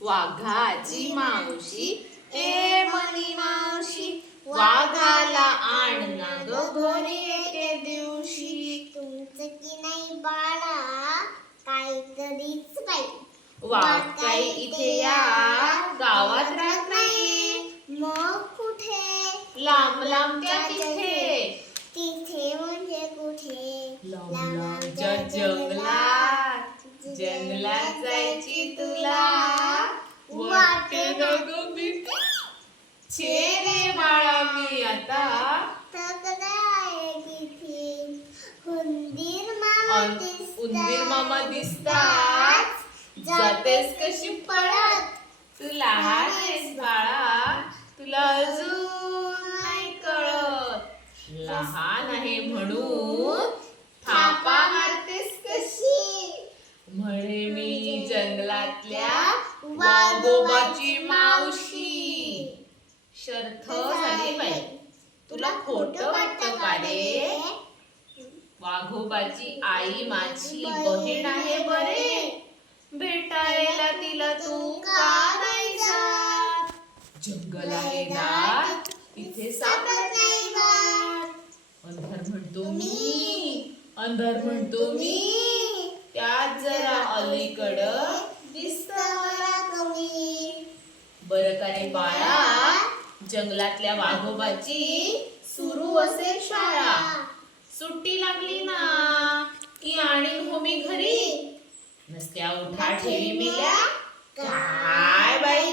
वाघाची मावशी a money मावशी, वाघाला आणला ग घरी एके दिवशी. तुमचं की नाही बाळा काहीतरीच बाई, वाघ काही इथे या गावात राहत नाही, मग कुठे? लांब लांबच्या तिथे. तिथे म्हणजे कुठे? लांब लांबच्या जंगलात. जंगलात जायची तुला वाटते ना ग भीती. छे रे बाळा मी आता तगडा आहे तिथे. उंदीर मामा दिसतात. जातेस कशी पळत, तू लहान आहेस बाळा, तुला अजून नाही कळत. लहान आहे म्हणून थापा मारतेस कशी, म्हणे मी जंगलातल्या वाघोबाची मावशी. शर्थ झाली बाई, तुला खोटं वाटतं का रे? वाघोबाची आई माझी बहीण आहे बरे, भेटायला तिला तू का नाही जात? जंगल आहे दाट, इथे सापडत नाही वाट. अंधार म्हणतो मी, अंधार म्हणतो मी, त्यात जरा अलीकडं दिसत मला कमी. बरं का रे बाळा, जंगलातल्या वाघोबाची सुरू असेल शाळा. सुट्टी लागली ना की आणीन हो मी घरी, नसत्या उठा ठेवी मिल्या काय बाई